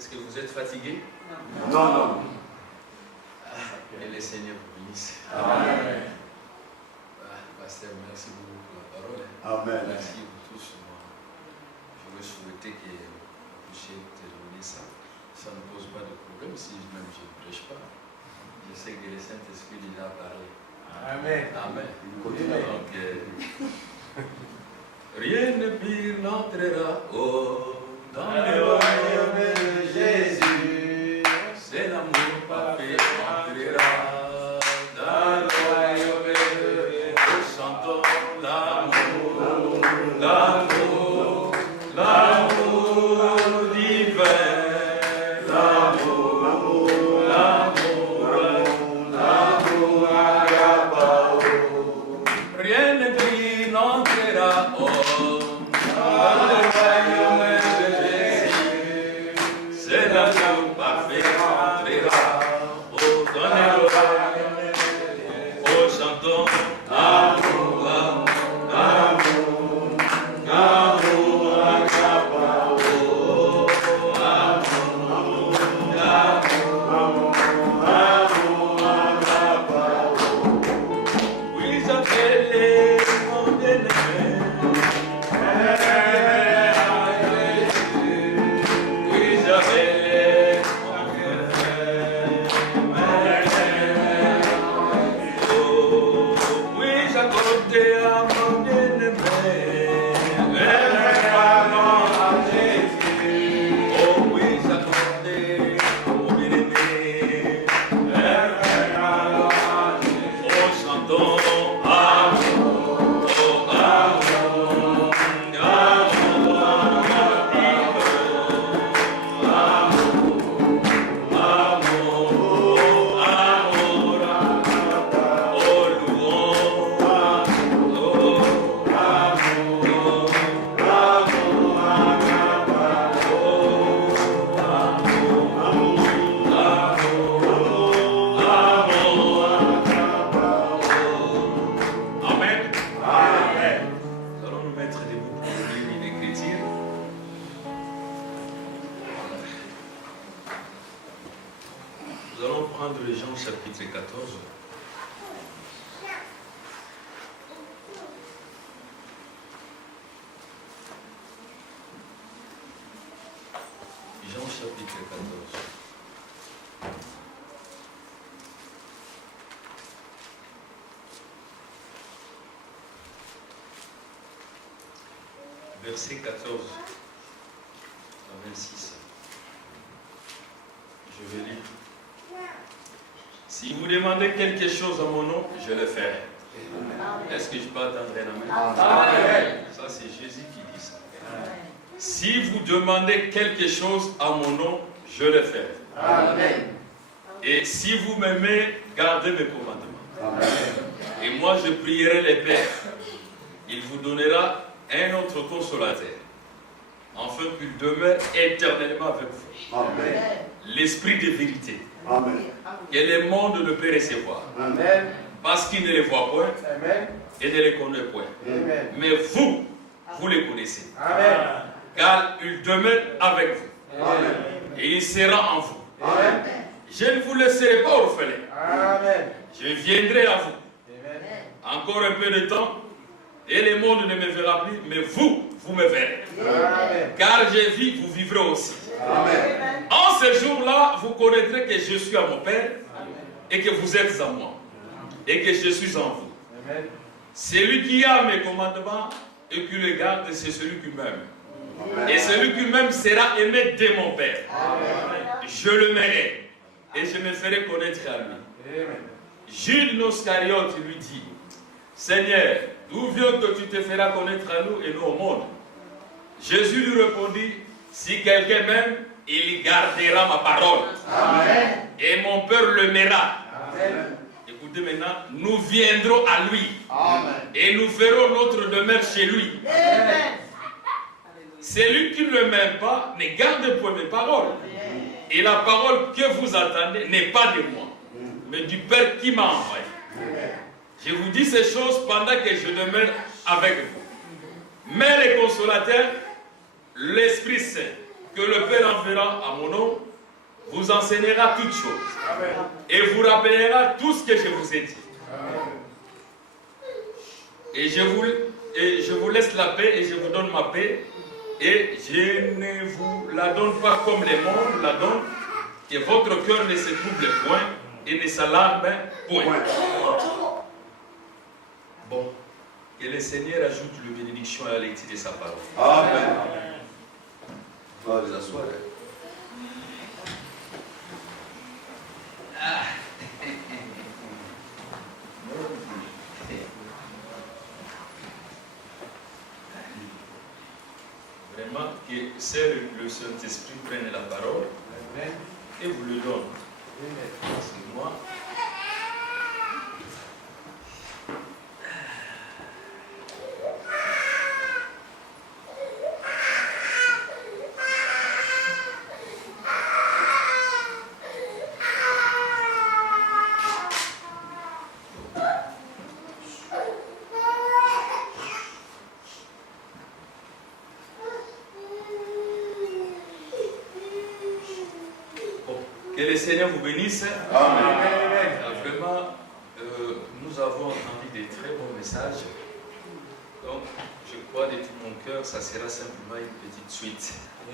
Est-ce que vous êtes fatigué? Non, non. Et le Seigneur vous bénisse. Amen. Pasteur, merci beaucoup pour la parole. Amen. Merci pour tous. Je veux souhaiter que vous puissiez terminer ça. Ça ne pose pas de problème si même je ne prêche pas. Je sais que le Saint-Esprit déjà a parlé. Amen. Amen. Donc, rien de pire n'entrera dans le royaume de Jésus. C'est l'amour parfait entrera dans le royaume de Jésus. Chantons l'amour, l'amour, l'amour divin. Verset 14 à 26. Je vais lire. Si vous demandez quelque chose à mon nom, je le ferai. Est-ce que je peux attendre un amen? Amen. Ça, c'est Jésus qui dit ça. Si vous demandez quelque chose à mon nom, je le ferai. Amen. Et si vous m'aimez, gardez mes commandements. Amen. Et moi, je prierai le Père. Il vous donnera un autre consolateur, afin qu'il demeure éternellement avec vous. Amen. L'esprit de vérité. Amen. Que le monde ne peut recevoir. Amen. Parce qu'il ne les voit point. Amen. Et ne les connaît point. Amen. Mais vous, vous les connaissez. Amen. Car il demeure avec vous. Amen. Et il sera en vous. Amen. Je ne vous laisserai pas orphelins. Amen. Je viendrai à vous. Amen. Encore un peu de temps. Et le monde ne me verra plus, mais vous, vous me verrez. Amen. Car je vis, vous vivrez aussi. Amen. En ce jour-là, vous connaîtrez que je suis à mon Père. Amen. Et que vous êtes à moi. Et que je suis en vous. Amen. Celui qui a mes commandements et qui les garde, c'est celui qui m'aime. Et celui qui m'aime sera aimé de mon Père. Amen. Je le mènerai et je me ferai connaître à lui. Amen. Jude l'Iscariote lui dit, Seigneur, d'où vient que tu te feras connaître à nous et nous au monde? Jésus lui répondit, si quelqu'un m'aime, il gardera ma parole. Amen. Et mon Père le l'aimera. Écoutez maintenant, nous viendrons à lui. Amen. Et nous ferons notre demeure chez lui. Amen. Celui qui ne m'aime pas ne garde point mes paroles. Amen. Et la parole que vous attendez n'est pas de moi, mais du Père qui m'a envoyé. Amen. Je vous dis ces choses pendant que je demeure avec vous. Mais le consolateur, l'Esprit Saint, que le Père enverra à mon nom vous enseignera toutes choses. Amen. Et vous rappellera tout ce que je vous ai dit. Amen. Et je vous laisse la paix et je vous donne ma paix. Et je ne vous la donne pas comme les mondes la donnent. Que votre cœur ne se trouble point et ne s'alarme point. Bon, que le Seigneur ajoute le bénédiction à la lecture de sa parole. Amen. On va vous asseoir. Vraiment, que seul le Saint-Esprit prenne la parole et vous le donne. Parce que moi, que le Seigneur vous bénisse. Amen. Vraiment, nous avons entendu des très bons messages. Donc, je crois de tout mon cœur, ça sera simplement une petite suite. Je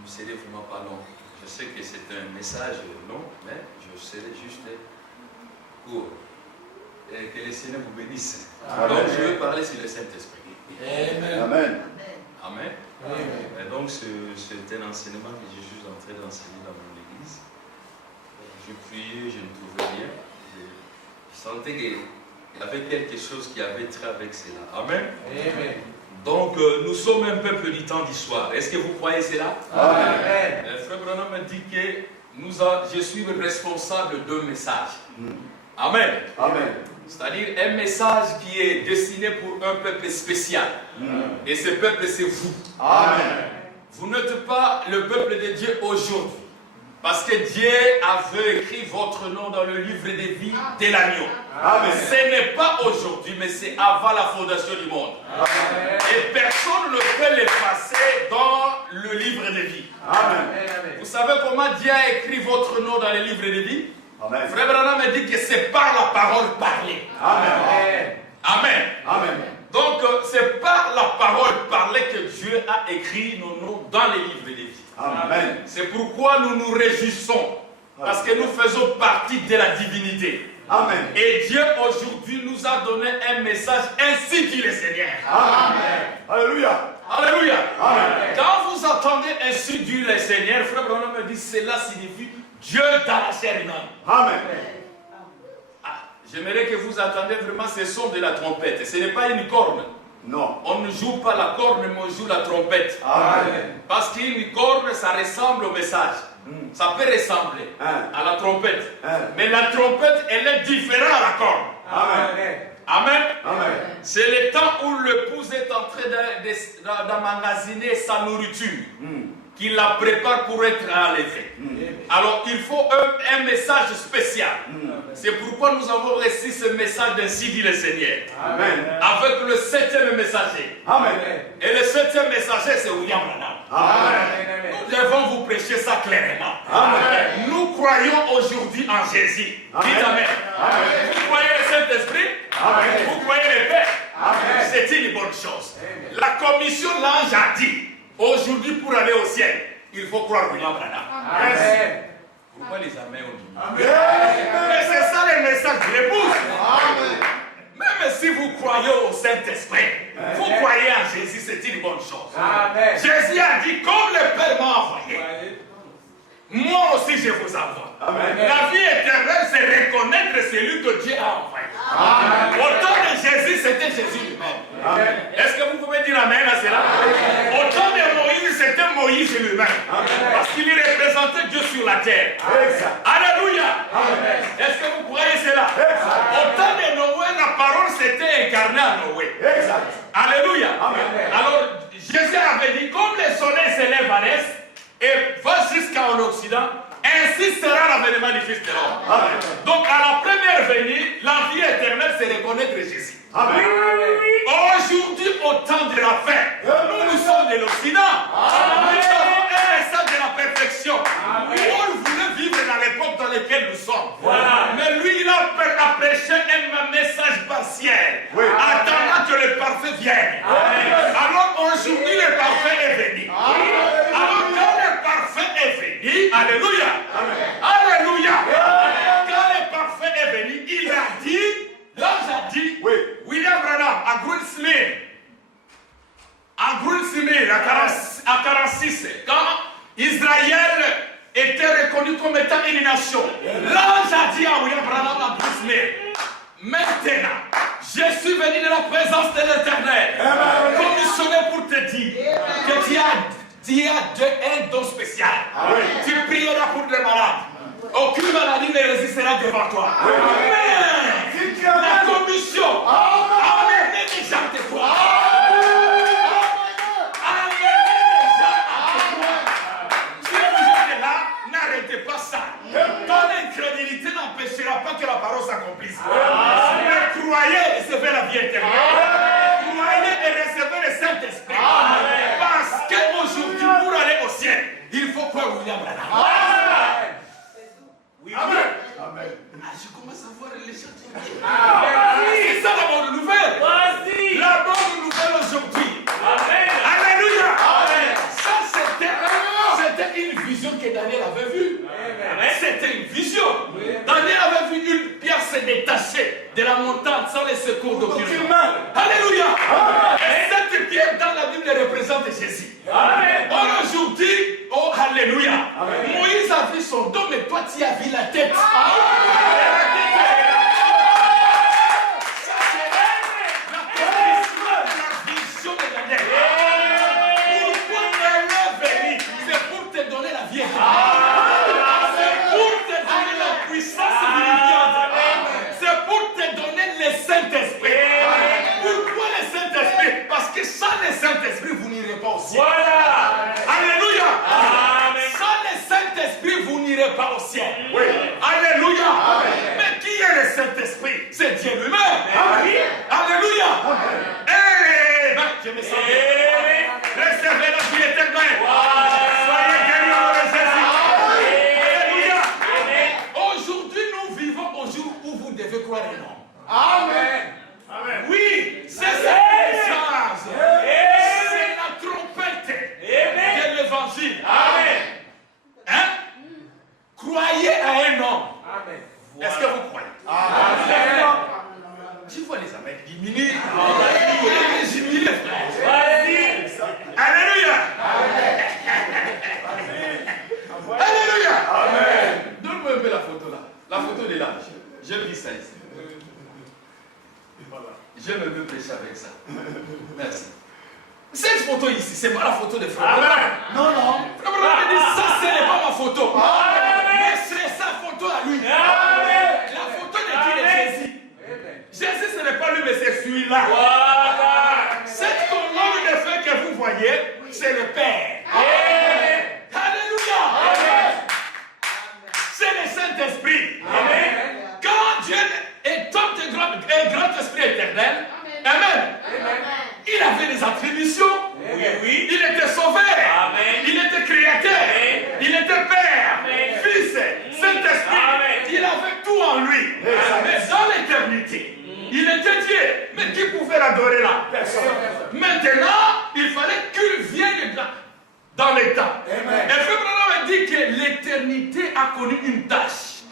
ne serai vraiment pas long. Je sais que c'est un message long, mais je serai juste court. Et que le Seigneur vous bénisse. Amen. Donc, je vais parler sur le Saint-Esprit. Amen. Amen. Amen. Et donc, c'est un enseignement que je suis en train d'enseigner dans mon église. Je priais, je ne trouvais rien. Je sentais qu'il y avait quelque chose qui avait trait avec cela. Amen. Amen. Donc, nous sommes un peuple du temps d'histoire. Est-ce que vous croyez cela? Amen. Frère Branham me dit que je suis responsable d'un message. Amen. Amen. C'est-à-dire un message qui est destiné pour un peuple spécial. Et ce peuple, c'est vous. Amen. Vous n'êtes pas le peuple de Dieu aujourd'hui. Parce que Dieu avait écrit votre nom dans le livre de vie de l'agneau. Amen. Ce n'est pas aujourd'hui, mais c'est avant la fondation du monde. Amen. Et personne ne peut l'effacer dans le livre de vie. Amen. Vous savez comment Dieu a écrit votre nom dans le livre de vie? Amen. Frère Branham me dit que c'est par la parole parlée. Amen. Amen. Amen. Donc, c'est par la parole parlée que Dieu a écrit nos noms dans les livres de vie. Amen. C'est pourquoi nous nous réjouissons. Parce que nous faisons partie de la divinité. Amen. Et Dieu aujourd'hui nous a donné un message, ainsi dit le Seigneur. Amen. Alléluia. Alléluia. Amen. Quand vous entendez ainsi dit le Seigneur, frère Branham me dit, cela signifie Dieu dans la chair humaine. Amen. J'aimerais que vous entendiez vraiment ce son de la trompette. Ce n'est pas une corne. Non. On ne joue pas la corne, mais on joue la trompette. Amen. Parce qu'une corne, ça ressemble au message. Ça peut ressembler à la trompette. Mais la trompette, elle est différente à la corne. Amen. Amen. Amen. C'est le temps où l'épouse est en train d'emmagasiner sa nourriture. Qu'il la prépare pour être enlevée. Alors il faut un message spécial. C'est pourquoi nous avons reçu ce message d'ainsi dit le Seigneur. Amen. Avec le 7e messager. Amen. Et le 7e messager, c'est William Branham. Amen. Nous devons vous prêcher ça clairement. Amen. Nous croyons aujourd'hui en Jésus. Dites Amen. Amen. Vous croyez le Saint-Esprit? Amen. Vous croyez le Père? Amen. C'est une bonne chose. La commission l'ange a dit, aujourd'hui pour aller au ciel, il faut croire William Branham. Amen. Pourquoi les amens ont dit? Amen. Mais c'est ça le message de l'épouse. Amen. Même si vous croyez au Saint-Esprit, vous croyez en Jésus, c'est une bonne chose. Amen. Jésus a dit, comme le Père m'a envoyé, moi aussi je vous envoie. Amen. La vie éternelle, c'est reconnaître celui que Dieu a envoyé. Amen. Au temps de Jésus, c'était Jésus lui-même. Amen. Est-ce que vous pouvez dire Amen à cela? Au temps de Moïse, c'était Moïse lui-même. Parce qu'il représentait Dieu sur la terre. Exact. Alléluia. Amen. Est-ce que vous croyez cela? Exact. Au temps de Noé, la parole s'était incarnée à Noé. Exact. Alléluia. Amen. Alors, Jésus avait dit, comme le soleil se lève à l'est et va jusqu'en Occident, Ceci sera l'avènement du Fils de l'homme. Donc à la première venue, la vie éternelle, c'est reconnaître Jésus. Aujourd'hui, au temps de la fin, nous sommes de l'Occident. Nous avons un message de la perfection. Paul voulait vivre dans l'époque dans laquelle nous sommes. Mais lui, il a prêché un message partiel, attendant que le parfait vienne. Alors aujourd'hui, le parfait est venu. Alors quand le parfait est venu, alléluia, alléluia, quand le parfait est venu, il a dit, l'ange a dit, William Branham, à Greensley, à 46, quand Israël était reconnu comme étant une nation, l'ange a dit à William Branham à Greensley, maintenant, je suis venu de la présence de l'Éternel, commissionné pour te dire que tu as un don spécial. Tu prieras pour les malades. Aucune maladie ne résistera devant toi. Mais la commission a amené les gens de toi. Amenez les gens à toi. Si vous êtes là, n'arrêtez pas ça. Ton incrédulité n'empêchera pas que la parole s'accomplisse. Mais croyez et recevez la vie éternelle. Croyez et recevez le Saint-Esprit. Parce qu'aujourd'hui, pour aller au ciel, il faut croire William Branham. Oui. Amen. Amen. Je commence à voir les gens. C'est ça la bonne nouvelle. La bonne nouvelle aujourd'hui. Alléluia. Ça c'était une vision que Daniel avait vue. C'était une vision. Daniel avait vu une pierre se détacher de la montagne sans les secours d'aucune main. Alléluia. Et cette pierre dans la Bible représente Jésus. Or aujourd'hui, oh alléluia, Moïse a vu son dos, mais toi tu as vu la tête. Ça c'est la vision de Daniel. Pourquoi elle est venue? C'est pour te donner la vie. C'est pour te donner la puissance vivifiante. C'est pour te donner le Saint-Esprit. Pourquoi le Saint-Esprit? Parce que sans le Saint-Esprit, vous n'irez pas au ciel. Alléluia. Sans le Saint-Esprit, vous n'irez pas au ciel. Alléluia. Mais qui est le Saint-Esprit? C'est Dieu lui-même. Alléluia. Je me sens bien. Recevez la vie éternelle. Soyez guéris au nom de Jésus. Alléluia. Aujourd'hui, nous vivons au jour où vous devez croire en nous. Amen. Oui, c'est cette puissance. C'est la trompette de l'évangile. Amen. Hein? Croyez à un homme. Est-ce que vous croyez? Amen. Je vois les amens diminuer. Alléluia. Alléluia. Amen. Donne-moi un peu la photo là. La photo de l'âge. Je vis ça ici. Je me veux prêcher avec ça. Merci. Cette photo ici, c'est pas la photo de Frère Branham. Non, non. Frère Branham dit ça, ce n'est pas ma photo. Mais c'est sa photo à lui. La photo de qui? De Jésus. Jésus, ce n'est pas lui, mais c'est celui-là. Cette colonne de feu que vous voyez, c'est le Père. Alléluia. C'est le Saint-Esprit. Quand Dieu est un grand esprit éternel, amen. Il avait des attributions. Il était sauveur. Il était créateur. Il était Père, Fils, Saint-Esprit. Il avait tout en lui. Mais dans l'éternité, il était Dieu. Mais qui pouvait l'adorer là? Personne. Maintenant, il fallait qu'il vienne dans les temps. Et Frère Branham a dit que l'éternité a connu une tâche.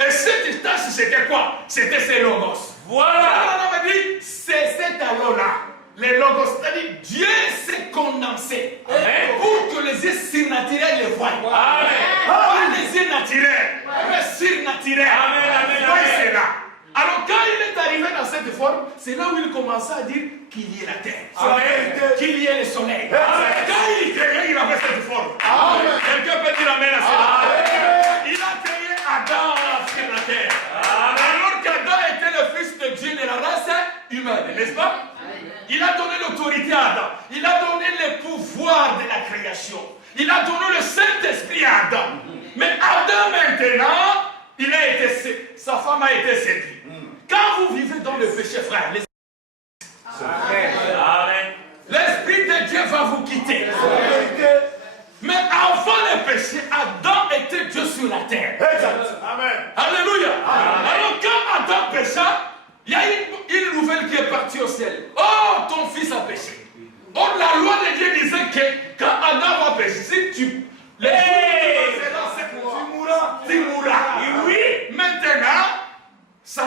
Et cette tâche, c'était quoi? C'était ses logos. Voilà. Frère Branham a dit, c'est cet allo-là. Les logos, c'est-à-dire Dieu s'est condensé pour que les yeux surnaturels le voient. Pas les yeux naturels, mais surnaturels. Voyez cela. Alors quand il est arrivé dans cette forme, c'est là où il commença à dire qu'il y ait la terre, qu'il y ait le soleil. Quand il créait, il avait cette forme. Quelqu'un peut dire amen à cela. Il a créé Adam sur la terre. Alors qu'Adam était le fils de Dieu de la race humaine, n'est-ce pas? Il a donné l'autorité à Adam. Il a donné le pouvoir de la création. Il a donné le Saint-Esprit à Adam. Mais Adam maintenant, sa femme a été séduite. Quand vous vivez dans le péché, frère, l'Esprit de Dieu va vous quitter. Mais avant le péché, Adam était Dieu sur la terre. Alléluia. Alors quand Adam pécha, il y a une nouvelle qui est partie au ciel. Oh, ton fils a péché. Or, la loi de Dieu disait que quand Adam va pécher, si tu... Tu mourras. Oui. Maintenant, ça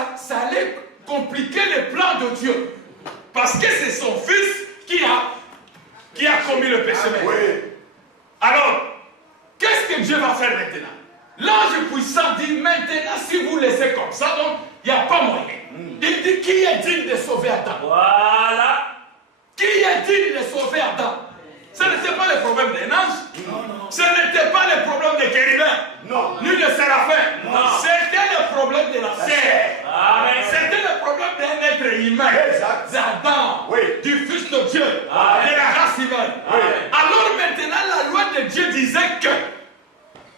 allait compliquer le plan de Dieu. Parce que c'est son fils qui a commis le péché. Oui. Alors, qu'est-ce que Dieu va faire maintenant? L'ange puissant dit, maintenant, si vous laissez comme ça, donc, il n'y a pas moyen. Il dit, qui est digne de sauver Adam? Voilà. Qui est digne de sauver Adam? Ce n'était pas le problème des anges. Ce n'était pas le problème des chérubins. Ni de séraphins. C'était le problème de la chair. C'était le problème d'un être humain. D'Adam. Du Fils de Dieu. De la race humaine. Alors maintenant, la loi de Dieu disait que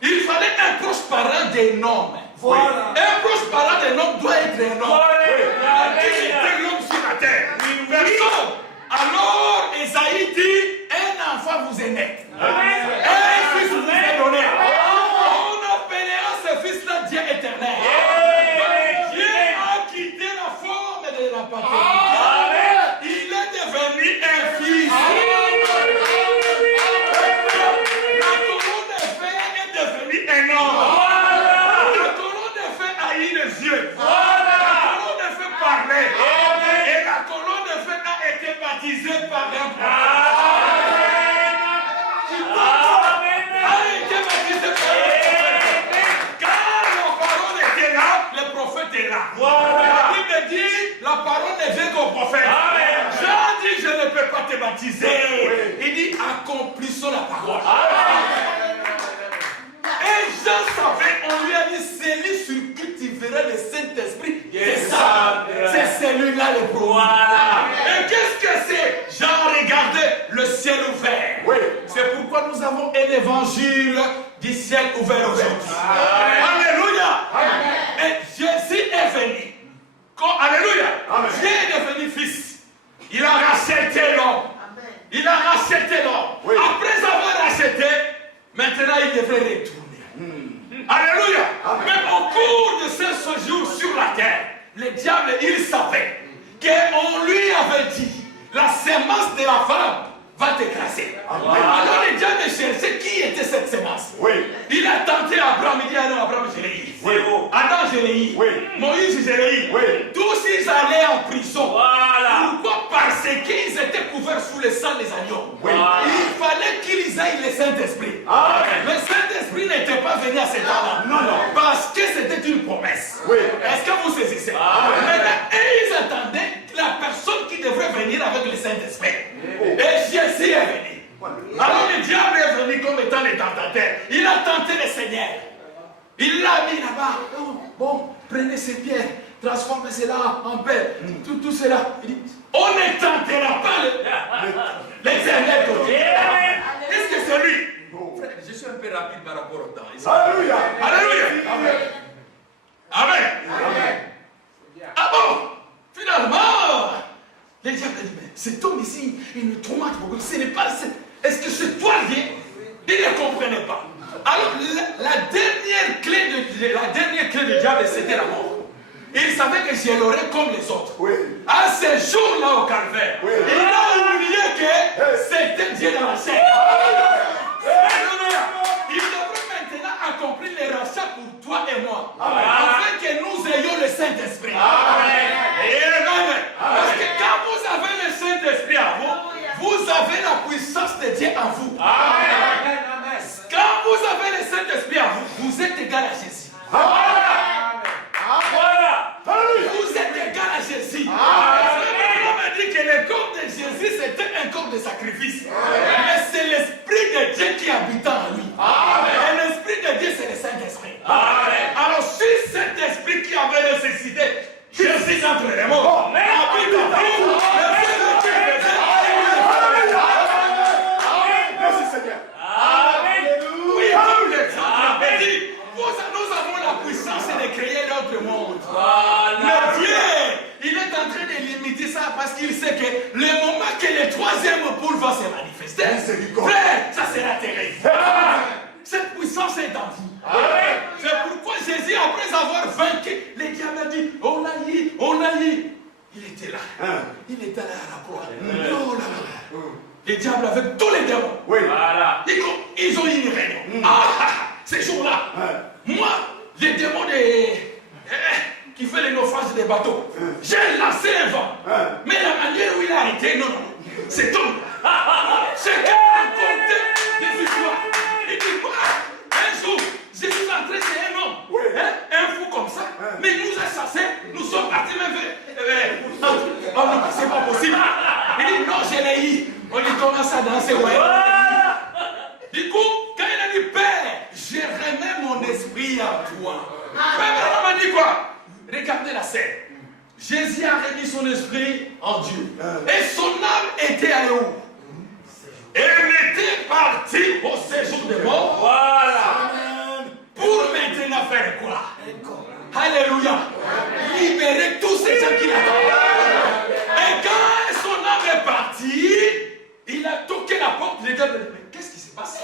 il fallait un proche parent d'un homme. Un proche parent d'un homme doit être un homme. Qui était l'homme sur la terre? Personne. Alors, Esaïe dit, un enfant vous est né. Un fils vous est donné. On appellera ce fils-là Dieu éternel. Dieu a quitté la forme de la paternité. Il est devenu un fils. La colonne de fer est devenue un homme. La colonne de fer a eu les yeux. La colonne de fer parlait. Et la colonne de fer a été baptisée par un prophète. A été baptisée par un prophète. Car la parole était là, le prophète est là. La Bible dit, la parole ne vient qu'au prophète. Jean dit, je ne peux pas te baptiser. Il dit, accomplissons la parole. Et Jean savait, on lui a dit, celui sur qui tu verras le Saint-Esprit, c'est ça. C'est celui-là le problème. Et qu'est-ce que c'est? Jean regardait le ciel ouvert. C'est pourquoi nous avons un évangile du ciel ouvert aujourd'hui. Alléluia. Et Jésus est venu. Alléluia. Dieu est devenu fils. Il a racheté l'homme. Il a racheté l'homme. Après avoir racheté, maintenant il devrait retourner. Alléluia. Mais au cours de ce séjour sur la terre, le diable, il savait qu'on lui avait dit, la sémence de la femme va t'écraser. Alors le diable cherchait qui était cette sémence. Il a tenté Abraham, il dit, ah non, Abraham, je l'ai eu. Adam, je l'ai eu. Moïse, je l'ai eu. Tous ils allaient en prison. Pourquoi? Parce qu'ils étaient couverts sous le sang des agneaux. Il fallait qu'ils aient le Saint-Esprit. Le Saint-Esprit n'était pas venu à cet temps-là. Parce que c'était une promesse. Est-ce que vous saisissez? Maintenant, ils attendaient la personne qui devrait venir avec le Saint-Esprit. Et Jésus est venu. Alors le diable est venu comme étant le tentateur. Il a tenté le Seigneur. Il l'a mis là-bas. Bon, prenez ces pierres, transformez cela en paix. Tout cela. Il dit, on ne tentera pas l'éternel Dieu. Qu'est-ce que c'est lui? Frère, je suis un peu rapide par rapport au temps. Alléluia. Alléluia. Amen. Ah bon? Finalement, le diable a dit, mais cet homme ici, il me tourmente beaucoup. Ce n'est pas... Est-ce que c'est toi Dieu? Il ne comprenait pas. Alors, la dernière clé du diable, c'était la mort. Il savait que je l'aurais comme les autres. À ce jour-là au calvaire, il a oublié que c'était Dieu dans la chair. Il devrait maintenant accomplir les rachats pour toi et moi. Afin que nous ayons le Saint-Esprit. Parce que quand vous avez le Saint-Esprit en vous, vous avez la puissance de Dieu en vous. Quand vous avez le Saint-Esprit en vous, vous êtes égal à Jésus. Vous êtes égal à Jésus. On m'a dit que le corps de Jésus c'était un corps de sacrifice. Mais c'est l'Esprit de Dieu qui habite en lui. Et l'Esprit de Dieu c'est le Saint-Esprit. Alors si cet Esprit qui avait ressuscité Jésus entre les morts habite en vous, merci Seigneur. Oui, comme l'exemple avait dit, vous. C'est pourquoi Jésus, après avoir vaincu, les diables a dit, on l'a eu. Il était là. Il était là à la croix. Oh là là. Les diables avec tous les démons. Voilà. Ils ont eu une réunion. Ces jours-là, moi, les démons qui fait les naufrages des bateaux, j'ai lancé un vent. Mais la manière où il a arrêté, non. C'est tout. C'est qu'il a raconté des histoires. Il dit quoi? Un jour, Jésus est entré chez un homme. Un fou comme ça. Mais il nous a chassés. Nous sommes partis même. Non, c'est pas possible. Il dit non, je l'ai eu. On y commence à danser, ouais. Du coup, quand il a dit Père, je remets mon esprit à toi. Père, on m'a dit quoi? Regardez la scène. Jésus a remis son esprit en Dieu. Et son âme était allée où? Elle était partie au séjour des morts. Voilà. Pour maintenant faire quoi? Alléluia. Libérer tous ces gens qui l'attendent. Et quand son âme est partie, il a toqué la porte. Les gars, mais qu'est-ce qui se passe?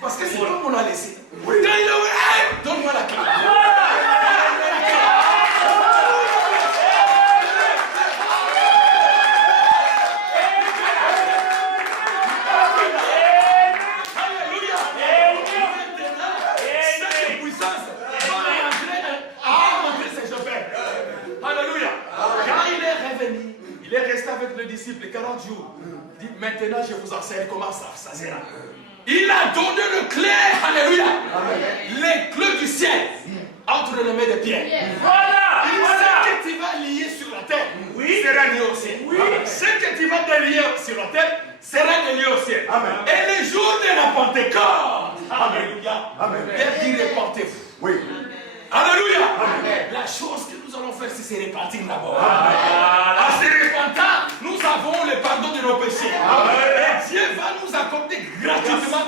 Parce que c'est toi qu'on a laissé. Quand il a dit, donne-moi la clé. Il est resté avec le disciple 40 jours. Il dit, maintenant je vous enseigne comment ça sera. Il a donné le clé, alléluia, les clés du ciel entre les mains de Pierre. Voilà. Il sait que tu vas lier sur la terre, sera lié au ciel. Ce que tu vas délier sur la terre sera délié au ciel. Et le jour de la Pentecôte, alléluia, il dit répentez-vous. Alléluia. La chose que nous allons faire, c'est se repentir d'abord. En se repentant, nous avons le pardon de nos péchés. Et Dieu va nous accorder gratuitement.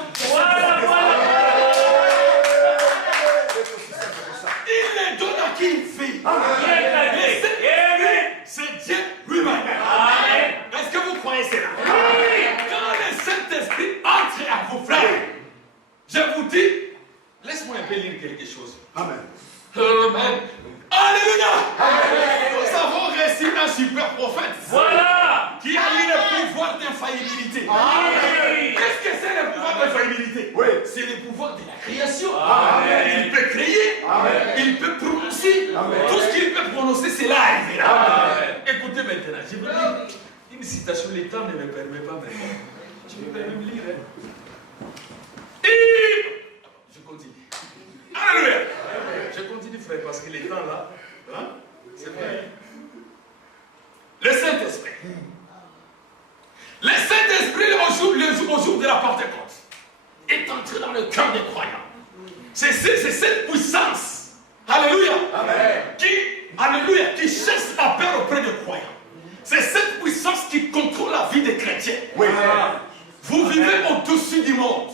Il les donne à qui il fait. C'est Dieu lui-même. Est-ce que vous croyez cela? Quand le Saint-Esprit entre à vos frères, je vous dis, laisse-moi un peu lire quelque chose. Amen. Alléluia. Nous avons reçu un super prophète. Voilà. Qui a eu le pouvoir d'infaillibilité. Qu'est-ce que c'est le pouvoir d'infaillibilité? C'est le pouvoir de la création. Il peut créer. Il peut prononcer. Tout ce qu'il peut prononcer, c'est là arrivera. Écoutez maintenant, je vais lire une citation. Le temps ne me permet pas maintenant. Je vais même lire. Je continue. Alléluia. Je continue, frère, parce que les temps là, c'est vrai. Le Saint-Esprit. Le Saint-Esprit, au jour de la Pentecôte, est entré dans le cœur des croyants. C'est cette puissance, alléluia, qui chasse la peur auprès des croyants. C'est cette puissance qui contrôle la vie des chrétiens. Vous vivez au-dessus du monde.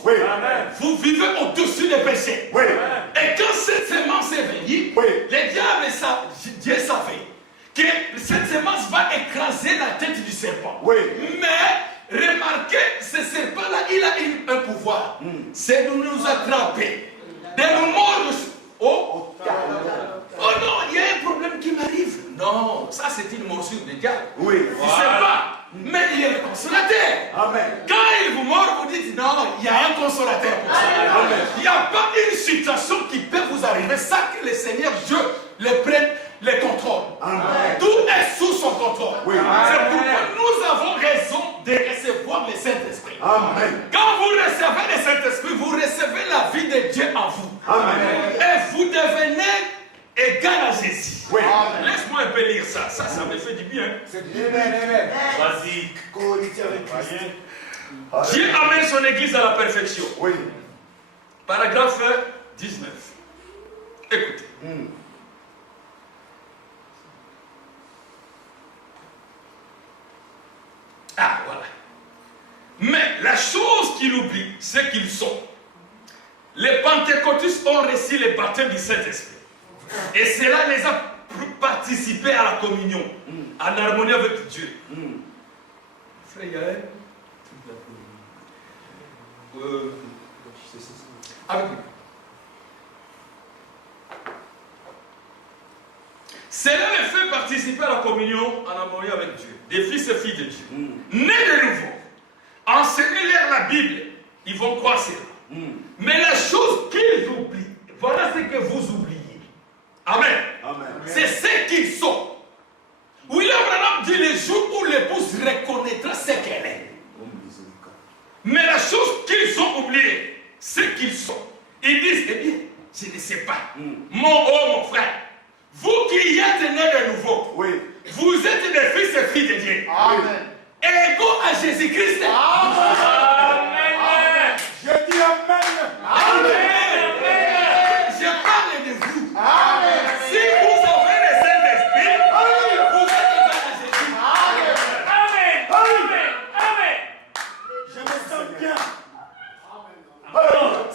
Vous vivez au-dessus des péchés. Et quand cette semence est venue, les diables, Dieu savait que cette semence va écraser la tête du serpent. Mais remarquez, ce serpent-là, il a un pouvoir. C'est de nous attraper, de nous mordre. Oh non, il y a un problème qui m'arrive. Non, ça c'est une morsure de diable. Il ne sait pas. Mais il est le consolateur. Quand il vous mord, vous dites non, il y a un consolateur pour ça. Il n'y a pas une situation qui peut vous arriver sans que le Seigneur Dieu le prenne le contrôle. Tout est sous son contrôle. C'est pourquoi nous avons raison de recevoir le Saint-Esprit. Quand vous recevez le Saint-Esprit, vous recevez la vie de Dieu en vous. Et vous devenez égal à Jésus. Laisse-moi un peu lire ça. Ça me fait du bien. Vas-y. Dieu amène son église à la perfection. Paragraphe 19. Écoutez. Voilà. Mais la chose qu'il oublie, c'est qu'ils sont. Les pentecôtistes ont reçu le baptême du Saint-Esprit. Et cela les a participé à la communion, en harmonie avec Dieu. Frère, il y a avec lui. participer à la communion en harmonie avec Dieu, des fils et filles de Dieu, nés de nouveau, enseignez-leur la Bible, ils vont croire cela. Mais la chose qu'ils oublient, voilà ce que vous oubliez. Amen. C'est ce qu'ils sont. William Branham dit le jour où l'épouse reconnaîtra ce qu'elle est. Mais la chose qu'ils ont oubliée, c'est qu'ils sont. Ils disent, eh bien, je ne sais pas. Mon frère, vous qui êtes nés de nouveau, vous êtes des fils et filles de Dieu. Amen. Égaux à Jésus-Christ. Amen. Je dis Amen. Amen. Je parle de vous. Amen. Si vous avez le Saint-Esprit, vous êtes égal à Jésus. Amen. Amen. Amen. Je me sens bien.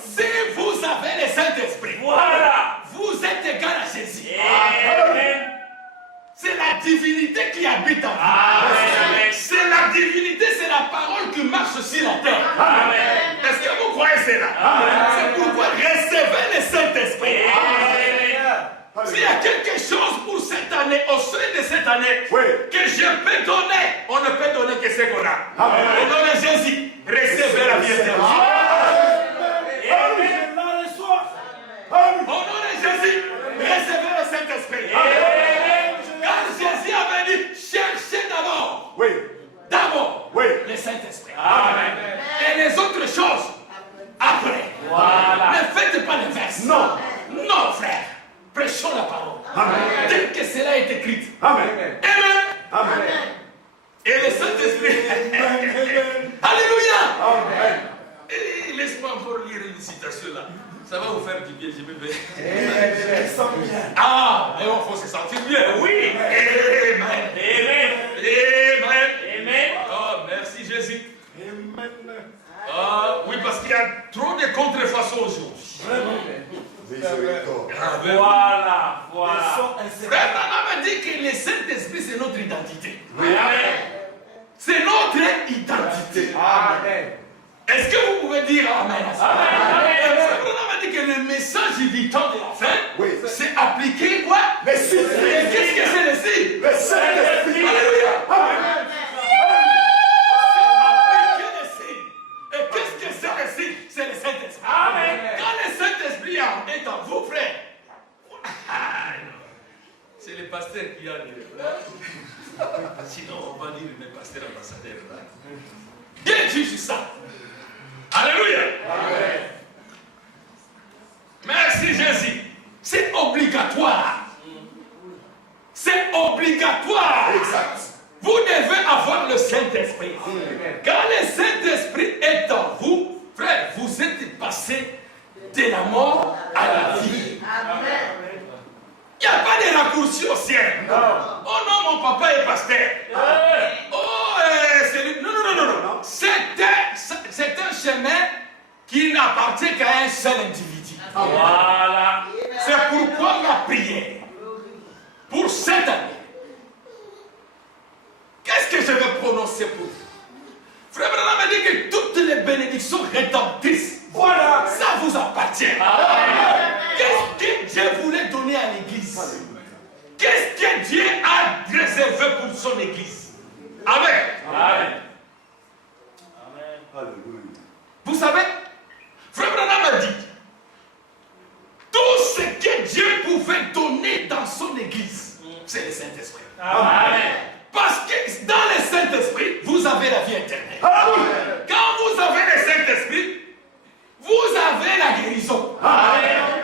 Si vous avez le Saint-Esprit, Voilà. vous êtes égal à Jésus. Amen. C'est la divinité qui habite en vous. Amen. C'est la divinité, c'est la parole qui marche sur la terre. Amen. Est-ce que vous croyez cela? C'est pourquoi recevez le Saint-Esprit. S'il y a quelque chose pour cette année, au sein de cette année, que je peux donner, on ne peut donner que ce qu'on a. Au nom de Jésus, recevez la vie éternelle. Au nom de Jésus, recevez le Saint-Esprit. Car Jésus avait dit, cherchez d'abord. D'abord, le Saint-Esprit. Amen. Et les autres choses, après. Voilà. Ne faites pas l'inverse. Non, frère. Prêchons la parole. Tel que cela est écrit. Amen. Et le Saint-Esprit. Alléluia. Et laisse-moi encore lire une citation là. Ça va vous faire du bien, je me vais. Ah, mais on faut se sentir bien. Oui. Amen. Amen. Amen. Oh, merci Jésus. Ah, oui, parce qu'il y a trop de contrefaçons aujourd'hui. Amen. Voilà. Frère Branham a dit que le Saint-Esprit, c'est notre identité. Amen. C'est notre identité. Amen. Est-ce que vous pouvez dire Amen à ça? Amen. Frère Branham a dit que le message du temps de la fin, c'est appliquer quoi? Le Saint-Esprit. Et qu'est-ce que c'est le signe? Le Saint-Esprit. Alléluia. Appliquer le signe. Et qu'est-ce que c'est le signe? C'est le Saint-Esprit. Amen. Quand le Saint-Esprit est en vous, frère, c'est le pasteur qui a le. Sinon, on va dire le pasteur ambassadeur. Dieu juge ça. Alléluia. Amen. Merci Jésus. C'est obligatoire. C'est obligatoire. Exact. Vous devez avoir le Saint-Esprit. Quand le Saint-Esprit est en vous, frère, vous êtes passé de la mort à la vie. Il n'y a pas de raccourci au ciel. Non. Oh non, mon papa est pasteur. Oh, c'est lui. Non. C'est un chemin qui n'appartient qu'à un seul individu. Voilà. C'est pourquoi la prière pour cette année. Qu'est-ce que je vais prononcer pour vous? Frère Branham a dit que toutes les bénédictions rédemptrices, Voilà. ça vous appartient. Qu'est-ce que Dieu voulait donner à l'église? Qu'est-ce que Dieu a réservé pour son église? Amen. Amen. Vous savez, Frère Branham a dit, tout ce que Dieu pouvait donner dans son église, c'est le Saint-Esprit. Amen. Parce que dans le Saint-Esprit, vous avez la vie éternelle. Amen. Quand vous avez le Saint-Esprit, vous avez la guérison. Amen.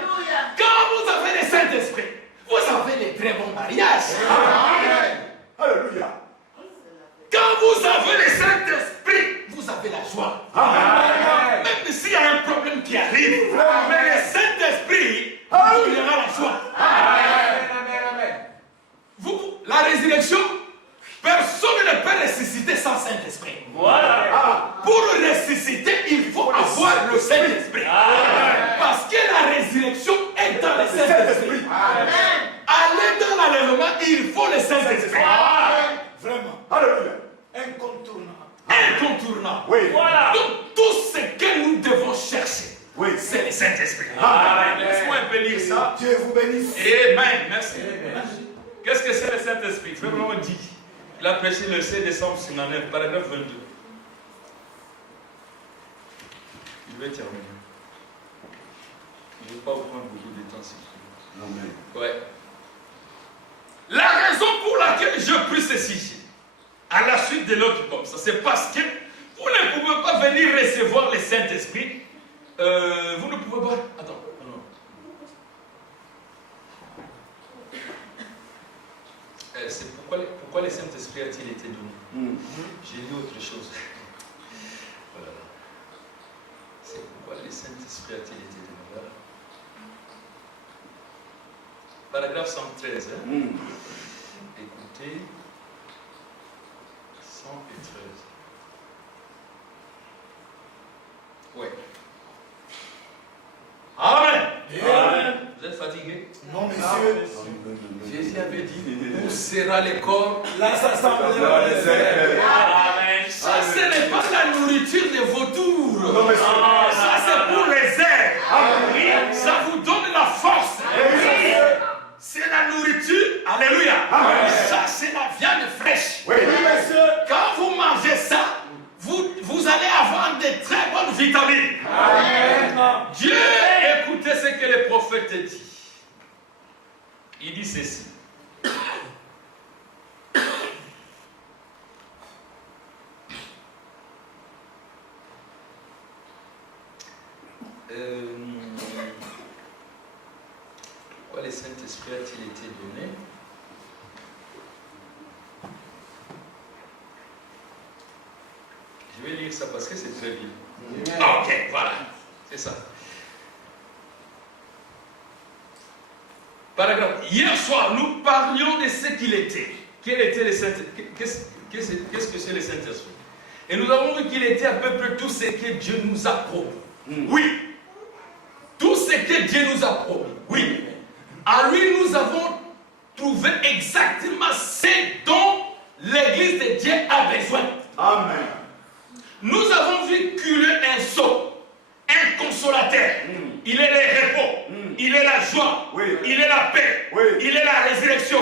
Quand vous avez le Saint-Esprit, vous avez les très bons mariages. Amen. Alléluia. Quand vous avez le Saint-Esprit, vous avez la joie. Amen. Même s'il y a un problème qui arrive, mais le Saint-Esprit vous donnera la joie. La résurrection, personne ne peut ressusciter sans Saint-Esprit. Voilà. Pour ressusciter, il faut avoir le Saint-Esprit. Parce que la résurrection est dans le Saint-Esprit. Aller dans l'enlèvement, il faut le Saint-Esprit. Vraiment. Alléluia. Incontournable. Oui. Voilà. Donc, tout ce que nous devons chercher, Oui. c'est le Saint-Esprit. Amen. Laisse-moi un peu lire ça. Dieu vous bénisse. Amen. Merci. Qu'est-ce que c'est le Saint-Esprit? Frère Branham dit. Il a prêché le 16 décembre 59, paragraphe 22. Je vais terminer. Je ne vais pas vous prendre beaucoup de temps. Amen. Ouais. La raison pour laquelle je prie ceci, à la suite de l'autre comme ça, c'est parce que vous ne pouvez pas venir recevoir le Saint-Esprit. Vous ne pouvez pas. Attends. Non. C'est pourquoi le Saint-Esprit a-t-il été donné? J'ai lu autre chose. Voilà. C'est pourquoi le Saint-Esprit a-t-il été donné? Voilà. Paragraphe 113. Écoutez. 113. Ouais. Amen. Amen. Vous êtes fatigué? Non, monsieur. Jésus avait dit, où sera le corps? Là, ça semble les airs. Amen. Ça, ce n'est pas la nourriture des vautours. Non, monsieur. Ça, c'est pour les airs. Ça vous donne la force. C'est la nourriture. Alléluia. Ça, c'est la viande fraîche. Oui, monsieur. Quand vous mangez ça, vous allez avoir de très bonnes vitamines. Amen. Dieu, écoutez ce que le prophète dit. Il dit ceci. Pourquoi le Saint-Esprit a-t-il été donné? Je vais lire ça parce que c'est très bien. Ok, voilà. C'est ça. Paragraphe. Hier soir, nous parlions de ce qu'il était. Quel était le Saint-Esprit? Qu'est-ce que c'est le Saint-Esprit? Et nous avons vu qu'il était à peu près tout ce que Dieu nous a promis. Oui. Tout ce que Dieu nous a promis. Oui. À lui, nous avons trouvé exactement ce dont l'Église de Dieu a besoin. Amen. Nous avons vu qu'il est un sceau, un consolateur. Il est le repos, il est la joie, il est la paix, il est la résurrection.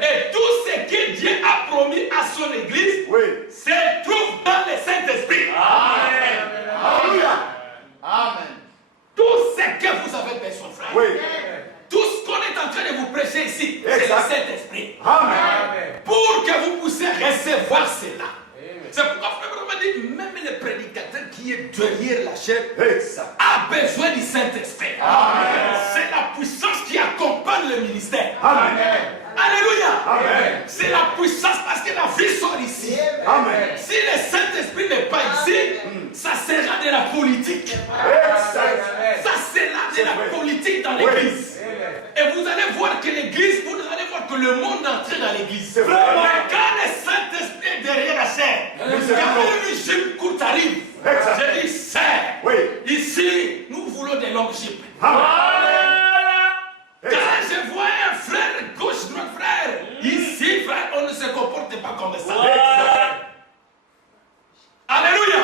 Et tout ce que Dieu a promis à son Église se trouve dans le Saint-Esprit. Amen. Alléluia. Amen. Tout ce que vous avez besoin, frère. Tout ce qu'on est en train de vous prêcher ici, c'est le Saint-Esprit. Amen. Pour que vous puissiez recevoir cela. C'est pourquoi Frère m'a dit, même le prédicateur qui est derrière la chair a besoin du Saint-Esprit. C'est la puissance qui accompagne le ministère. Amen. Alléluia. C'est la puissance parce que la vie sort ici. Amen. Si le Saint-Esprit n'est pas ici, ça sera de la politique. Ça sera de la politique dans l'église. Et vous allez voir que l'église, vous allez voir que le monde entre dans l'église. Mais quand le Saint-Esprit est derrière la chair, quand une jupe courte arrive, je dis, Seigneur, ici, nous voulons des longues jupes. Quand je vois un frère gauche, droite, frère, ici, frère, on ne se comporte pas comme ça. Alléluia.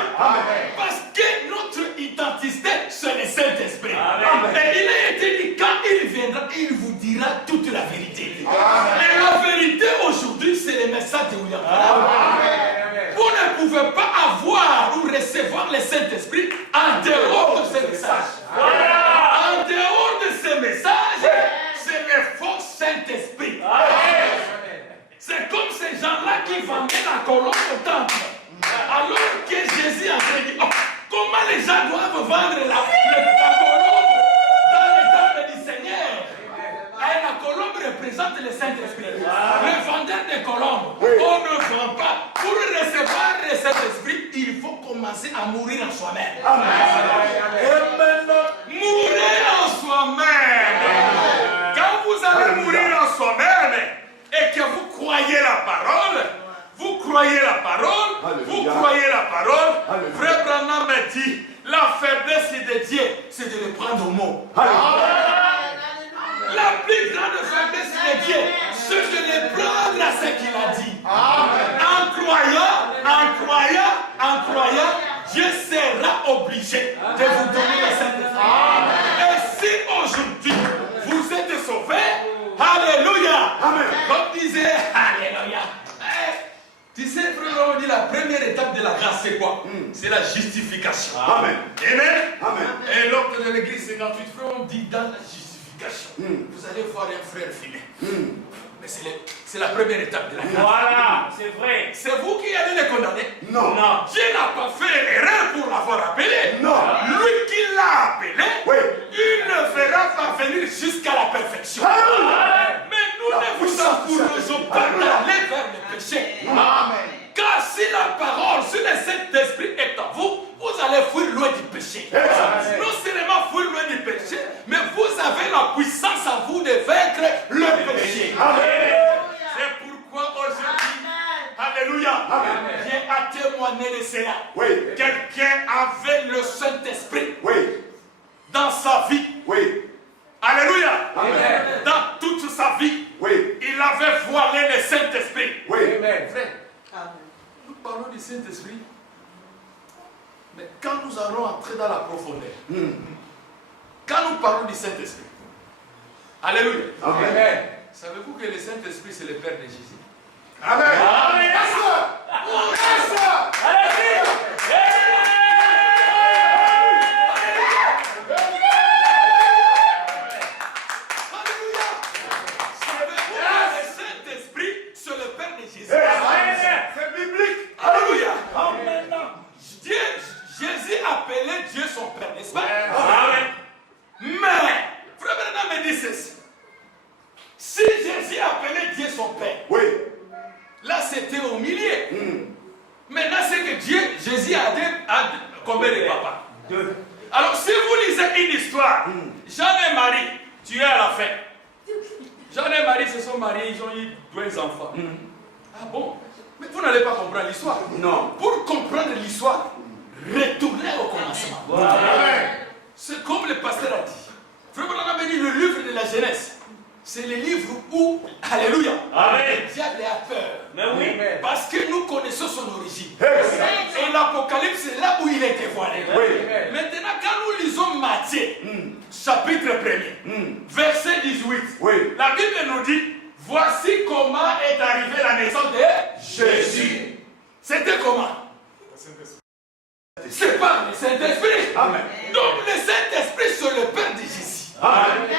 Parce que notre identité, c'est le Saint-Esprit. Et il a été dit, quand il viendra, il vous dira toute la vérité. Et la vérité aujourd'hui, c'est le message de William Branham. Vous ne pouvez pas avoir ou recevoir le Saint-Esprit en dehors de ce message. En dehors de ce message, c'est le faux Saint-Esprit. C'est comme ces gens-là qui vendaient la colombe au temple. Alors que Jésus a dit, comment les gens doivent vendre la colombe dans le temple du Seigneur? Et la colombe représente le Saint-Esprit. Le vendeur de colombes, on ne vend pas. Pour recevoir le Saint-Esprit, il faut commencer à mourir en soi-même. Mourir en soi-même. Quand vous allez mourir en soi-même et que vous croyez la parole, vous croyez la parole, vous croyez la parole. Frère Branham me dit, la faiblesse de Dieu, c'est de le prendre au mot. La plus grande faiblesse de Dieu, c'est de le prendre à ce qu'il a dit. En croyant, Dieu sera obligé de vous donner le Saint-Esprit. Et si aujourd'hui, vous êtes sauvés, alléluia, Amen. Comme disait, alléluia. Tu sais, frère, on dit la première étape de la grâce, c'est quoi? C'est la justification. Amen. Amen. Amen. Et l'autre de l'église 58, frère, on dit dans la justification, vous allez voir un frère filer. Mais c'est la première étape de la grâce. Voilà, c'est vrai. C'est vous qui allez les condamner? Non. Non. Dieu n'a pas fait erreur pour l'avoir appelé. Non. Lui qui l'a appelé, Oui. il ne fera pas venir jusqu'à la perfection. Alléluia. Mais nous ne vous encourageons pas d'aller vers le péché. Amen. Car si la parole, si le Saint-Esprit est en vous, vous allez fuir loin du péché. Exact. Non seulement fuir loin du péché, mais vous avez la puissance en vous de vaincre le péché. Amen. C'est pourquoi aujourd'hui, alléluia, Dieu a témoigné de cela. Oui. Quelqu'un avait le Saint-Esprit Oui. dans sa vie. Oui. Alléluia. Amen. Dans toute sa vie, Oui. il avait voilé le Saint-Esprit. Oui. Frère, nous parlons du Saint-Esprit, mais quand nous allons entrer dans la profondeur, quand nous parlons du Saint-Esprit, alléluia. Amen. Savez-vous que le Saint-Esprit, c'est le Père de Jésus? Amen. Amen. Allez-y. Alléluia. Savez-vous que le Saint-Esprit, c'est le Père de Jésus? C'est biblique. Alléluia. Amen. Jésus appelait Dieu son Père, n'est-ce pas? Amen. Mais, frère Branham me dit ceci. Si Jésus appelait Dieu son Père, Oui. là c'était au milieu. Maintenant c'est que Dieu, Jésus a combien de papas? 2. Alors si vous lisez une histoire, Jean et Marie, tu es à la fin. Jean et Marie se sont mariés, ils ont eu 2 enfants. Ah bon? Mais vous n'allez pas comprendre l'histoire. Non. Pour comprendre l'histoire, retournez au commencement. Amen. C'est comme le pasteur a dit. Frère Branham a dit le livre de la Genèse. C'est le livre où, alléluia, Amen. le diable a peur. Mais oui. Parce que nous connaissons son origine. Exact. Et l'Apocalypse, c'est là où il est dévoilé. Oui. Maintenant, quand nous lisons Matthieu, chapitre 1er, verset 18, Oui. la Bible nous dit, voici comment est arrivée la naissance de Jésus. C'était comment? C'est par le Saint-Esprit. Amen. Donc le Saint-Esprit, c'est le Père de Jésus. Amen.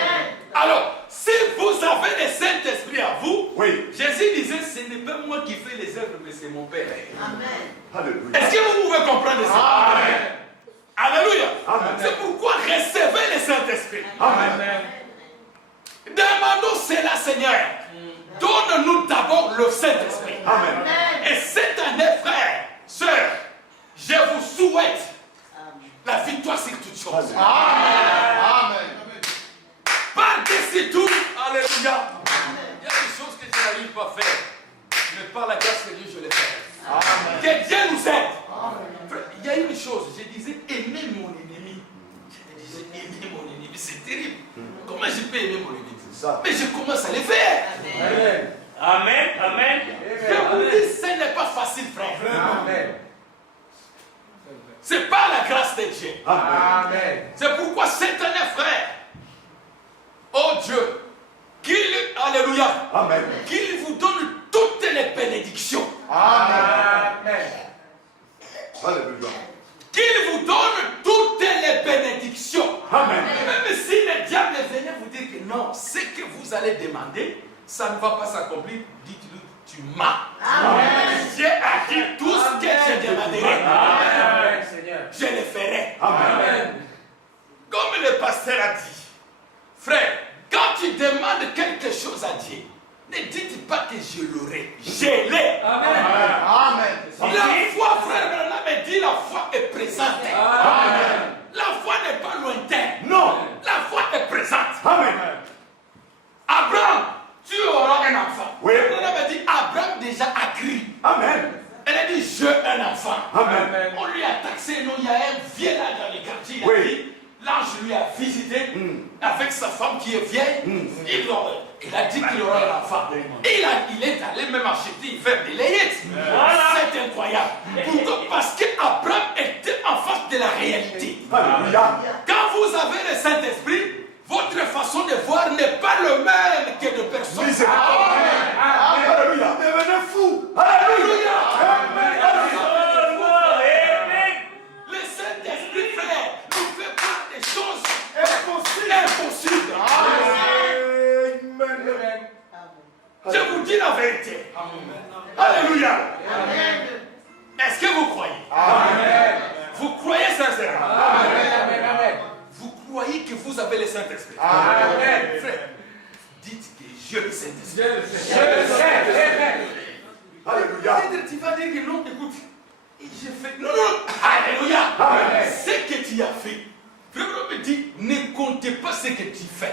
Alors, si vous avez le Saint-Esprit à vous, Oui. Jésus disait, ce n'est pas moi qui fais les œuvres, mais c'est mon Père. Alléluia. Est-ce que vous pouvez comprendre ça? Amen. Alléluia. Amen. C'est pourquoi recevez le Saint-Esprit. Amen. Demandons cela, Seigneur. Donne-nous d'abord le Saint-Esprit. Amen. Et cette année, frères, sœurs, je vous souhaite la victoire sur toutes choses. Amen. Par-dessus tout, alléluia. Il y a des choses que je n'arrive pas à faire, mais par la grâce de Dieu, je les fais. Que Dieu nous aide. Frère, il y a une chose, je disais aimer mon ennemi. Je disais aimer mon ennemi, c'est terrible. Comment je peux aimer mon ennemi? Ça. Mais je commence à le faire. Amen. Amen. Je vous dis, ce n'est pas facile, frère. Amen. C'est pas la grâce de Dieu. Amen. C'est pourquoi cette année, frère, oh Dieu, alléluia, Amen. qu'il vous donne toutes les bénédictions. Amen. Alléluia. Qu'il vous donne toutes les bénédictions. Amen. Même si le diable venait vous dire que non, ce que vous allez demander, ça ne va pas s'accomplir, dites-lui, tu m'as. Dieu a dit tout ce que je demanderai. Amen, Seigneur. Je le ferai. Amen. Comme le pasteur a dit, frère, quand tu demandes quelque chose à Dieu, ne dites pas que je l'aurai. Je l'ai. Amen. La foi, frère Branham dit, la foi est présente. Amen. La foi n'est pas lointaine. Non. La foi est présente. Amen. Abraham, tu auras un enfant. Oui. Branham a dit, Abraham déjà a crié. Amen. Elle a dit, je un enfant. Amen. On lui a taxé, non, il y a un vieux là dans les quartiers. Il a Oui. dit, l'ange lui a visité avec sa femme qui est vieille. Il a dit qu'il aura un enfant. Et il est allé même acheter une verre de layette. Voilà. C'est incroyable. Pourquoi? Parce qu'Abraham était en face de la réalité. Alléluia. Quand vous avez le Saint-Esprit, votre façon de voir n'est pas le même que de personnes. Oui, c'est pas. vous dis la vérité. Alléluia. Est-ce que vous croyez? Amen. Vous croyez sincèrement? Amen. Vous croyez que vous avez le Saint-Esprit? Amen. Frère, dites que j'ai le Saint-Esprit. Je le sais. Alléluia. Peut-être tu vas dire que non, écoute, j'ai fait. Non, non, alléluia. Amen. Ce que tu as fait. Frère me dit, ne comptez pas ce que tu fais.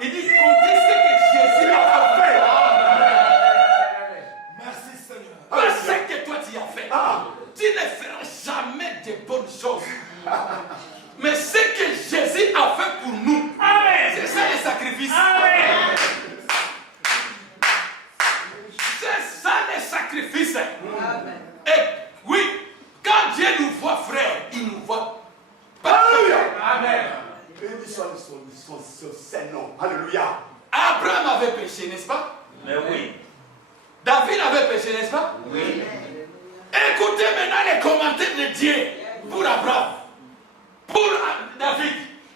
Il dit, comptez ce que Jésus a fait. Merci Seigneur. Pas ce que toi tu as fait. Tu ne feras jamais de bonnes choses. Mais ce que Jésus a fait pour nous, Amen. c'est ça le sacrifice. Amen. C'est ça le sacrifice. Et oui, quand Dieu nous voit frère, il nous voit pas. Amen. Béni soit son Saint-Nom. Alléluia. Abraham avait péché, n'est-ce pas? Mais oui. David avait péché, n'est-ce pas? Oui. Écoutez maintenant les commentaires de Dieu pour Abraham. Pour David,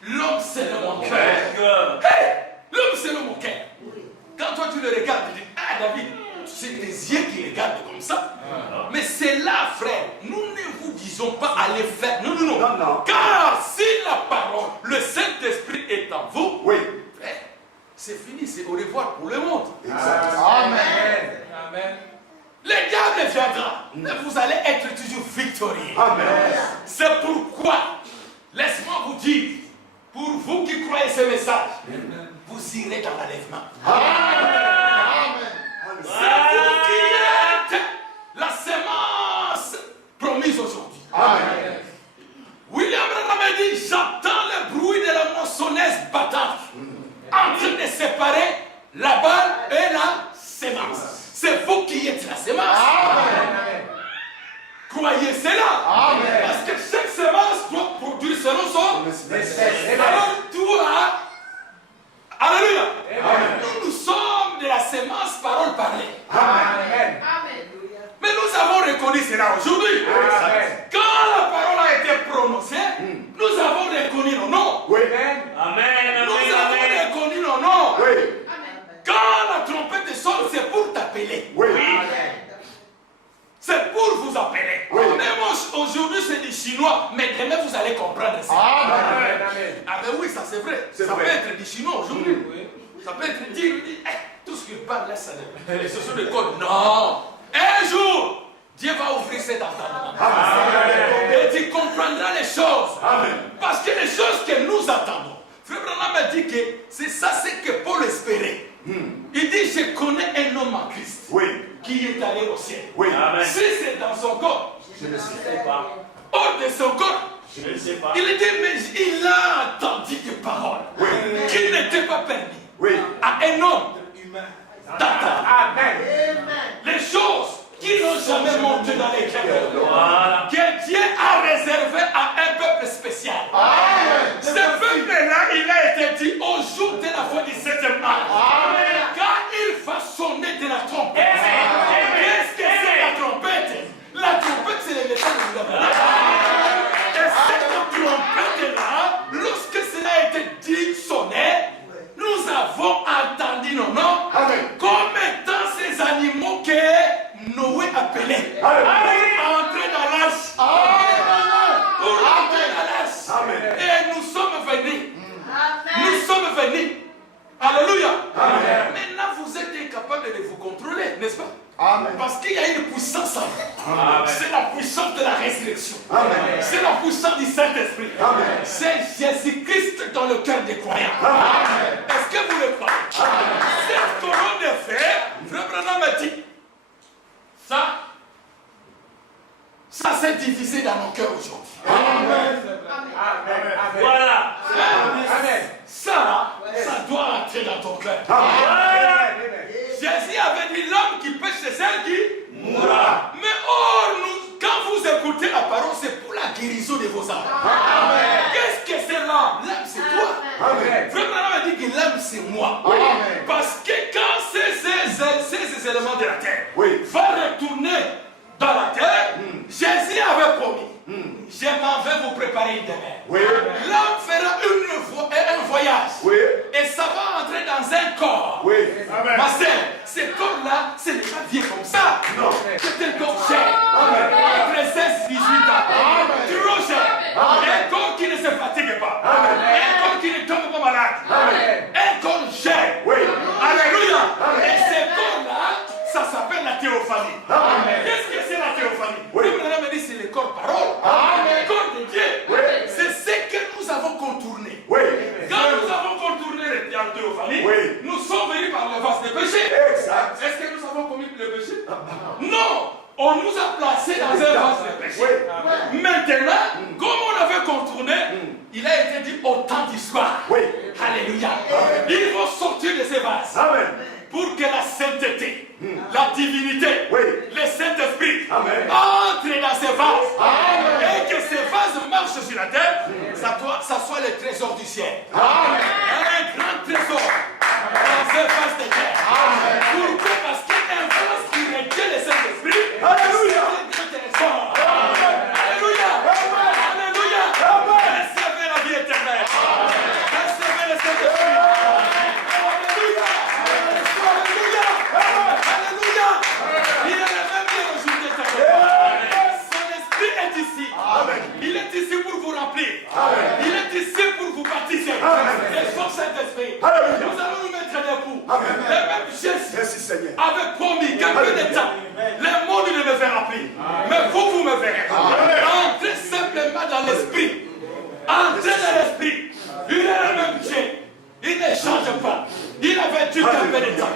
l'homme selon mon cœur. Hey, l'homme selon mon cœur. Quand toi tu le regardes, tu dis, ah David, c'est les yeux qui regardent comme ça. Mais c'est là, frère, nous ne vous disons pas aller faire. Non, non, non. Non. Car si la parole, le Saint-Esprit est en vous, Oui. frère, c'est fini, c'est au revoir pour le monde. Exact. Amen. Amen. Le diable viendra, mais vous allez être toujours victorieux. Amen. C'est pourquoi, laisse-moi vous dire, pour vous qui croyez ce message, vous irez dans l'enlèvement. C'est vous qui êtes la semence promise aujourd'hui. Amen. William Branham dit, j'entends le bruit de la moissonneuse battante en train de séparer la balle et la sémence. C'est vous qui êtes la sémence. Croyez cela. Parce que chaque sémence doit produire selon son. Alors toi, alléluia. Nous sommes de la sémence parole parlée. Amen. Mais nous avons reconnu cela aujourd'hui. Quand la parole a été prononcée, nous avons reconnu nos noms. Oui. Amen. Nous avons reconnu nos noms. Oui. Quand la trompette sonne, c'est pour t'appeler. Oui. C'est pour vous appeler. Oui. Même aujourd'hui, c'est des Chinois, mais demain, vous allez comprendre ça. Amen. Ah ben oui, ça c'est vrai. C'est Ça vrai. peut être des Chinois aujourd'hui. Ça peut être dire, tout ce qu'il parle là, ça ne... Ce sont des codes. Non. Un jour, Dieu va ouvrir cet entendement. Et tu comprendras les choses. Amen. Parce que les choses que nous attendons. Frère Branham a dit que c'est ça ce que Paul espérait. Il dit, je connais un homme en Christ Oui. qui est allé au ciel. Oui. Amen. Si c'est dans son corps, Je le sais. hors de son corps, Je ne sais pas. il dit, mais il a entendu des paroles Oui. qui n'étaient pas permis Oui. à un homme d'entendre. Amen. Les choses qui n'ont jamais monté dans les cœurs, Voilà. que Dieu a réservé à un peuple spécial. Ce peuple-là, il a été dit au jour de la fin du 7e âge. Quand il va sonner de la trompette. Qu'est-ce que c'est la trompette? La trompette, c'est les métaux de la. Et cette trompette-là, lorsque cela a été dit, sonné, nous avons entendu nos noms comme étant ces animaux que Noé appelait. Pour entrer dans l'arche. Pour entrer dans l'arche. Amen. Et nous sommes venus. Nous sommes venus. Alléluia. Maintenant, vous êtes incapable de vous contrôler, n'est-ce pas? Parce qu'il y a une puissance en vous. C'est la puissance de la résurrection. C'est la puissance du Saint-Esprit. C'est Jésus-Christ dans le cœur des croyants. Est-ce que vous le croyez? Cette couronne de fer, Frère Branham a dit, ça s'est divisé dans nos cœurs aujourd'hui. Voilà. Ça doit entrer dans ton cœur. Jésus avait dit, l'homme qui pêche, c'est celle qui mourra. Mais or, quand vous écoutez la parole, c'est pour la guérison de vos âmes. Qu'est-ce que c'est l'âme? L'âme, c'est toi. Frère Branham a dit que l'âme, c'est moi. Parce que quand ces éléments de la terre vont retourner dans la terre, Jésus avait promis, je m'en vais vous préparer une demeure. L'homme fera un voyage. Et ça va entrer dans un corps. Ma sœur, ce corps famille. Oui. Nous sommes venus par le vase des péchés. Exact. Est-ce que nous avons commis le péché? Non. On nous a placés dans un vase de péché. Oui. Maintenant, comme on avait contourné, il a été dit autant d'histoire. Oui. Alléluia. Il faut sortir de ces vases. Amen. Pour que la sainteté, la divinité, Oui. le Saint-Esprit Amen. entrent dans ces vases. Amen. Et que ces vases marchent sur la terre, ça soit le trésor du ciel. Amen. Un grand trésor dans ces vases de terre. Pourquoi? Parce qu'un vase qui retient le Saint-Esprit, Alléluia. c'est un grand trésor. Alléluia. Amen. Alléluia. Amen. Recevez la vie éternelle. Recevez le Saint-Esprit. Alléluia. Il est le même Dieu aujourd'hui. Son esprit est ici. Il est ici pour vous remplir. Il est ici pour vous baptiser. Et son Saint-Esprit. Nous allons nous mettre debout. Le même Jésus Merci Seigneur. avait promis qu'un peu de temps, le monde ne me verra plus. Mais vous me verrez. Entrez simplement dans l'esprit. Entrez dans l'esprit. Il est le même Dieu. Il ne change pas. Il a vaincu qu'un peu de temps.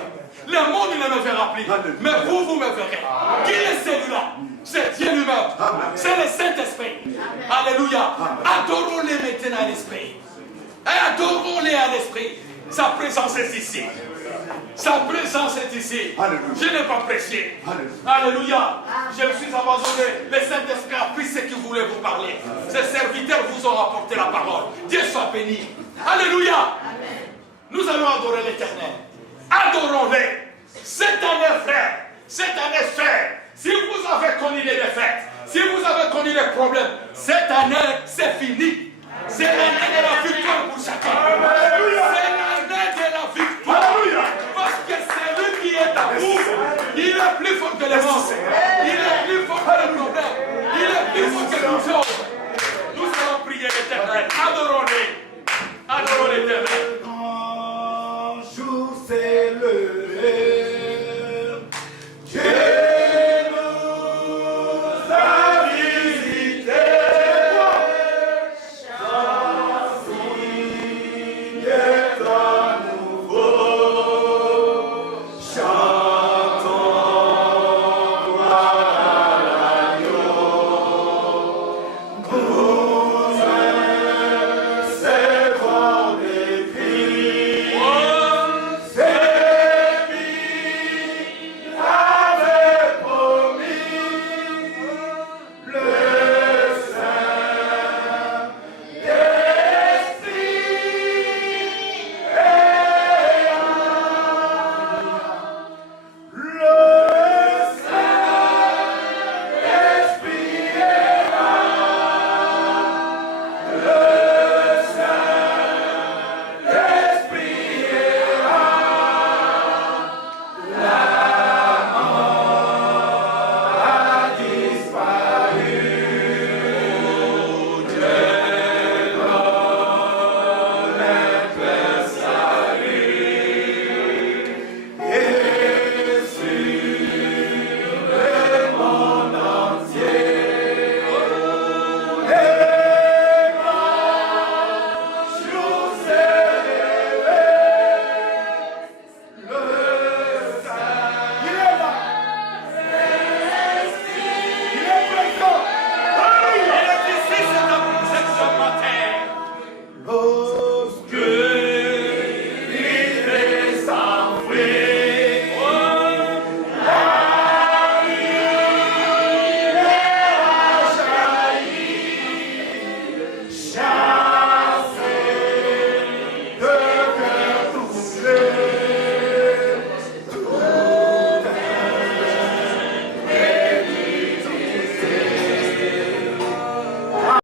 Le monde ne me verra plus. Mais vous me verrez. Qui est celui-là? C'est Dieu lui-même. C'est le Saint-Esprit. Alléluia. Adorons-les maintenant à l'esprit. Et adorons-les à l'esprit. Sa présence est ici. Sa présence est ici. Alléluia. Je n'ai pas prêché. Alléluia. Alléluia. Je me suis abandonné. Le Saint-Esprit a pris ce qu'il voulait vous parler. Ses serviteurs vous ont apporté la parole. Dieu soit béni. Alléluia. Nous allons adorer l'Éternel. Adorons-les. Cette année, frère, cette année, sœur, si vous avez connu des défaites, si vous avez connu des problèmes, cette année, c'est fini. C'est l'année de la victoire pour chacun. C'est l'année de la victoire. Parce que c'est lui qui est à vous. Il est plus fort que les morts. Il est plus fort que les problèmes. Il est plus fort que les choses. Nous allons prier l'Éternel. Adorons-les. Adorons l'Éternel.